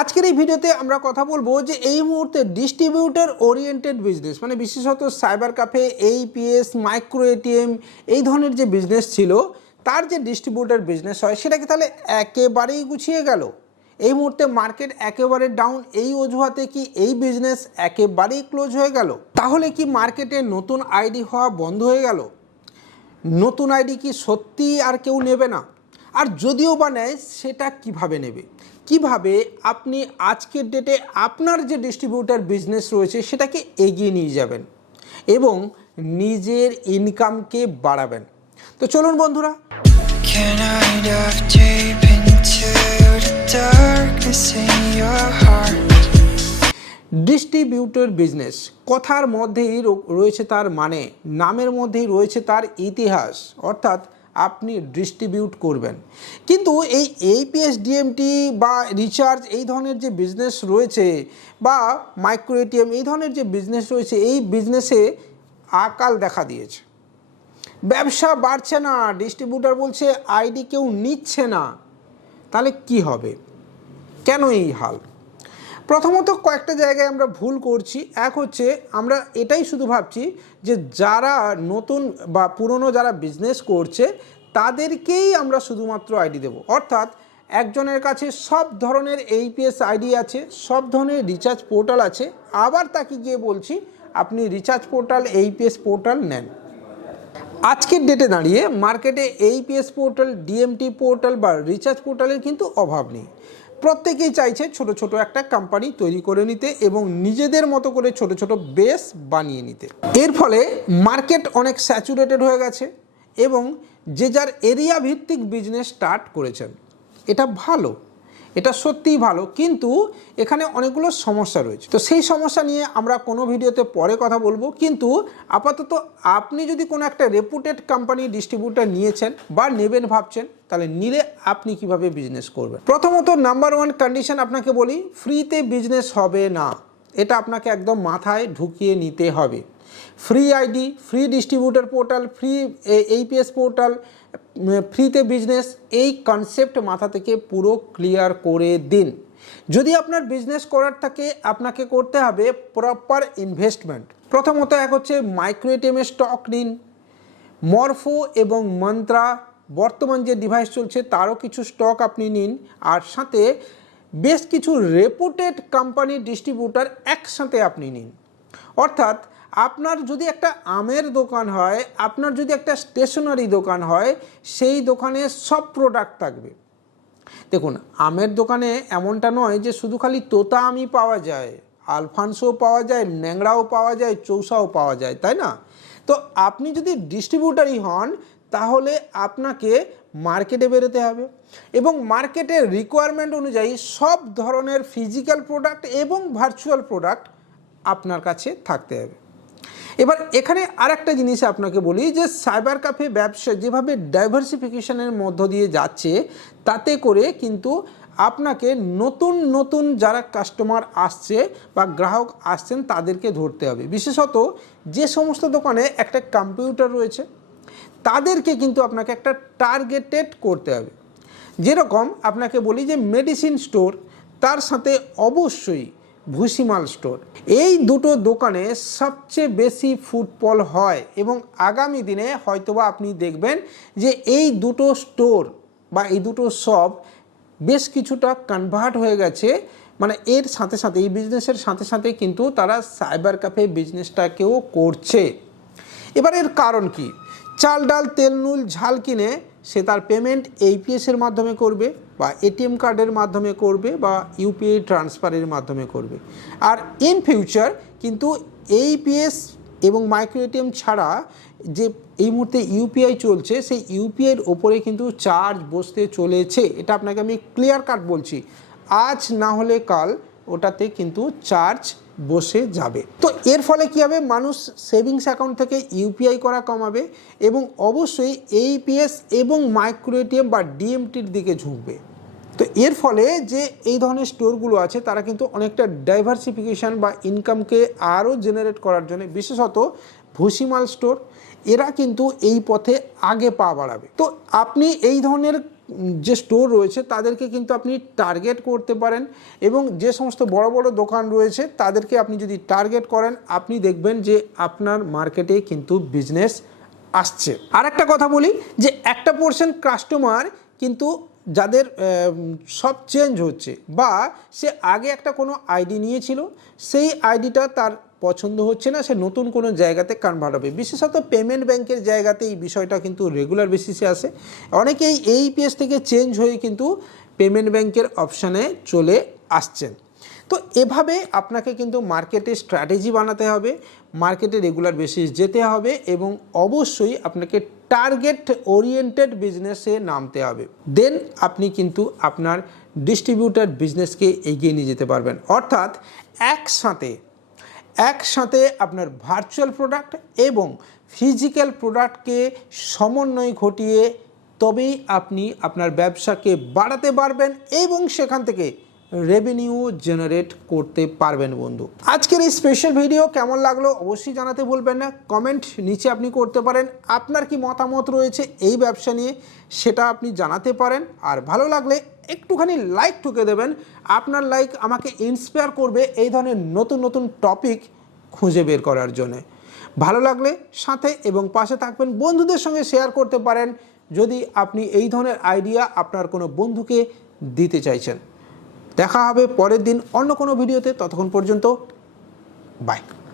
আজকের এই ভিডিওতে আমরা কথা বলব যে এই মুহূর্তে ডিস্ট্রিবিউটার ওরিয়েন্টেড বিজনেস মানে বিশেষত cyber cafe AEPS micro ATM এই ধরনের যে বিজনেস ছিল, তার যে ডিস্ট্রিবিউটার বিজনেস হয়, সেটাকে তাহলে একেবারেই গুছিয়ে গেল। এই মুহূর্তে মার্কেট একেবারে ডাউন এই অজুহাতে কি এই বিজনেস একেবারেই ক্লোজ হয়ে গেল? তাহলে কি মার্কেটে নতুন আইডি হওয়া বন্ধ হয়ে গেল? নতুন আইডি কি সত্যি আর কেউ নেবে না? আর যদিও বা নেয় সেটা কীভাবে নেবে? কীভাবে আপনি আজকের ডেটে আপনার যে ডিস্ট্রিবিউটার বিজনেস রয়েছে সেটাকে এগিয়ে নিয়ে যাবেন এবং নিজের ইনকামকে বাড়াবেন। তো চলুন বন্ধুরা? ডিস্ট্রিবিউটর বিজনেস কথার মধ্যেই রয়েছে তার মানে নামের মধ্যেই রয়েছে তার ইতিহাস অর্থাৎ আপনি ডিস্ট্রিবিউট করবেন। কিন্তু এই এইপিএস ডিএমটি বা রিচার্জ এই ধরনের যে বিজনেস রয়েছে বা মাইক্রো এটিএম এই ধরনের যে বিজনেস রয়েছে, এই বিজনেসে আকাল দেখা দিয়েছে। ব্যবসা বাড়ছে না ডিস্ট্রিবিউটার বলছে আইডি কেউ নিচ্ছে না। তাহলে কি হবে? কেন এই হাল? প্রথমত কয়েকটা জায়গায় আমরা ভুল করছি। এক হচ্ছে আমরা এটাই শুধু ভাবছি যে যারা নতুন বা পুরনো যারা বিজনেস করছে তাদেরকেই আমরা শুধুমাত্র আইডি দেব। অর্থাৎ একজনের কাছে সব ধরনের এইপিএস আইডি আছে, সব ধরনের রিচার্জ পোর্টাল আছে। আবার তাকে গিয়ে বলছি, আপনি রিচার্জ পোর্টাল এইপিএস পোর্টাল নেন। আজকের ডেটে দাঁড়িয়ে মার্কেটে এইপিএস পোর্টাল ডিএমটি পোর্টাল বা রিচার্জ পোর্টালের কিন্তু অভাব নেই। প্রত্যেকেই চাইছে ছোট ছোট একটা কোম্পানি তৈরি করে নিতে এবং নিজেদের মতো করে ছোট ছোট বেস বানিয়ে নিতে। এর ফলে মার্কেট অনেক স্যাচুরেটেড হয়ে গেছে এবং যে যার এরিয়া ভিত্তিক বিজনেস স্টার্ট করেছেন। এটা ভালো, এটা সত্যিই ভালো। কিন্তু এখানে অনেকগুলো সমস্যা রয়েছে। তো সেই সমস্যা নিয়ে আমরা কোনো ভিডিওতে পরে কথা বলব। কিন্তু আপাতত আপনি যদি কোনো একটা রেপুটেড কোম্পানি ডিস্ট্রিবিউটার নিয়েছেন বা নেবেন ভাবছেন, তাহলে নিলে আপনি কীভাবে বিজনেস করবেন? প্রথমত নাম্বার ওয়ান কন্ডিশন আপনাকে বলি ফ্রিতে বিজনেস হবে না। এটা আপনাকে একদম মাথায় ঢুকিয়ে নিতে হবে। Free ID free distributor portal free AEPS portal ফ্রিতে বিজনেস এই কনসেপ্ট মাথা থেকে পুরো ক্লিয়ার করে দিন। যদি আপনার বিজনেস করার থাকে, আপনাকে করতে হবে প্রপার ইনভেস্টমেন্ট প্রথমত এক হচ্ছে মাইক্রো এটিএমের স্টক নিন। মরফো এবং মন্ত্রা বর্তমান যে ডিভাইস চলছে, তারও কিছু স্টক আপনি নিন। আর সাথে বেশ কিছু রেপুটেড কোম্পানি ডিস্ট্রিবিউটার একসাথে আপনি নিন। অর্থাৎ আপনার যদি একটা আমের দোকান হয়, আপনার যদি একটা স্টেশনারি দোকান হয়, সেই দোকানে সব প্রোডাক্ট থাকবে। দেখুন, আমের দোকানে এমনটা নয় যে শুধু খালি তোতা আমই পাওয়া যায়, আলফানসও পাওয়া যায় ন্যাংরাও পাওয়া যায়, চৌসাও পাওয়া যায়, তাই না? তো আপনি যদি ডিস্ট্রিবিউটারই হন, তাহলে আপনাকে মার্কেটে বেরোতে হবে এবং মার্কেটের রিকোয়ারমেন্ট অনুযায়ী সব ধরনের ফিজিক্যাল প্রোডাক্ট এবং ভার্চুয়াল প্রোডাক্ট আপনার কাছে থাকতে হবে। এবার এখানে আর একটা জিনিস আপনাকে বলি যে সাইবার ক্যাফে ব্যবসা যেভাবে ডাইভার্সিফিকেশনের মধ্য দিয়ে যাচ্ছে, তাতে করে কিন্তু আপনাকে নতুন নতুন যারা কাস্টমার আসছে বা গ্রাহক আসছেন তাদেরকে ধরতে হবে। বিশেষত যে সমস্ত দোকানে একটা কম্পিউটার রয়েছে, তাদেরকে কিন্তু আপনাকে একটা টার্গেটেড করতে হবে। যেরকম আপনাকে বলি যে মেডিসিন স্টোর তার সাথে অবশ্যই ভুসিমাল স্টোর। এই দুটো দোকানে সবচেয়ে বেশি ফুটফল হয় এবং আগামী দিনে হয়তোবা আপনি দেখবেন যে এই দুটো স্টোর বা এই দুটো শপ বেশ কিছুটা কনভার্ট হয়ে গেছে। মানে এর সাথে সাথে, এই বিজনেসের সাথে সাথে কিন্তু তারা সাইবার ক্যাফে বিজনেসটাকেও করছে। এবার এর কারণ কি? চাল ডাল, তেল নুল ঝাল কিনে সে তার পেমেন্ট এইপিএসের মাধ্যমে করবে বা এটিএম কার্ডের মাধ্যমে করবে বা ইউপিআই ট্রান্সফারের মাধ্যমে করবে। আর ইন ফিউচার কিন্তু এইপিএস এবং মাইক্রো এটিএম ছাড়া যে এই মুহূর্তে ইউপিআই চলছে, সেই ইউপিআইয়ের ওপরে কিন্তু চার্জ বসতে চলেছে। এটা আপনাকে আমি ক্লিয়ার কাট বলছি। আজ না হলে কাল ওটাতে কিন্তু চার্জ বসে যাবে। তো এর ফলে কী হবে? মানুষ সেভিংস অ্যাকাউন্ট থেকে ইউপিআই করা কমাবে এবং অবশ্যই এইপিএস এবং মাইক্রো এটিএম বা ডিএমটির দিকে ঝুঁকবে। তো এর ফলে যে এই ধরনের স্টোরগুলো আছে, তারা কিন্তু অনেকটা ডাইভার্সিফিকেশান বা ইনকামকে আরও জেনারেট করার জন্য, বিশেষত ভুসিমাল স্টোর, এরা কিন্তু এই পথে আগে পা বাড়াবে। তো আপনি এই ধরনের যে স্টোর রয়েছে তাদেরকে কিন্তু আপনি টার্গেট করতে পারেন এবং যে সমস্ত বড় বড় দোকান রয়েছে তাদেরকে আপনি যদি টার্গেট করেন, আপনি দেখবেন যে আপনার মার্কেটে কিন্তু বিজনেস আসছে। আর একটা কথা বলি যে একটা পার্সেন্ট কাস্টমার কিন্তু যাদের সব চেঞ্জ হচ্ছে বা সে আগে একটা কোনো আইডি নিয়েছিল, সেই আইডিটা তার পছন্দ হচ্ছে না, সে নতুন কোনো জায়গাতে কনভার্ট হবে বিশেষত পেমেন্ট ব্যাংকের জায়গাতে এই বিষয়টা কিন্তু রেগুলার বেসিসে আসে। অনেকেই এই পিএস থেকে চেঞ্জ হয়ে কিন্তু পেমেন্ট ব্যাংকের অপশানে চলে আসছেন। তো এভাবে আপনাকে কিন্তু মার্কেটে স্ট্র্যাটেজি বানাতে হবে মার্কেটে রেগুলার বেসিস যেতে হবে এবং অবশ্যই আপনাকে টার্গেট ওরিয়েন্টেড বিজনেসে নামতে হবে। দেন আপনি কিন্তু আপনার ডিস্ট্রিবিউটার বিজনেসকে এগিয়ে নিয়ে যেতে পারবেন। অর্থাৎ একসাথে একসাথে আপনার ভার্চুয়াল প্রোডাক্ট এবং ফিজিক্যাল প্রোডাক্টকে সমন্বয় ঘটিয়ে তবেই আপনি আপনার ব্যবসাকে বাড়াতে পারবেন এবং সেখান থেকে রেভিনিউ জেনারেট করতে পারবেন বন্ধু। আজকের এই স্পেশাল ভিডিও কেমন লাগল অবশ্যই জানাতে ভুলবেন না। কমেন্ট নিচে আপনি করতে পারেন। আপনার কি মতামত রয়েছে এই ব্যবসা নিয়ে সেটা আপনি জানাতে পারেন। আর ভালো লাগলে একটুখানি লাইক ঠুকে দেবেন। আপনার লাইক আমাকে ইন্সপায়ার করবে এই ধরনের নতুন নতুন টপিক খুঁজে বের করার জন্যে। ভালো লাগলে সাথে এবং পাশে থাকবেন, বন্ধুদের সঙ্গে শেয়ার করতে পারেন। যদি আপনি এই ধরনের আইডিয়া আপনার কোনো বন্ধুকে দিতে চাইছেন। দেখা হবে পরের দিন অন্য কোনো ভিডিওতে ততক্ষণ পর্যন্ত বাই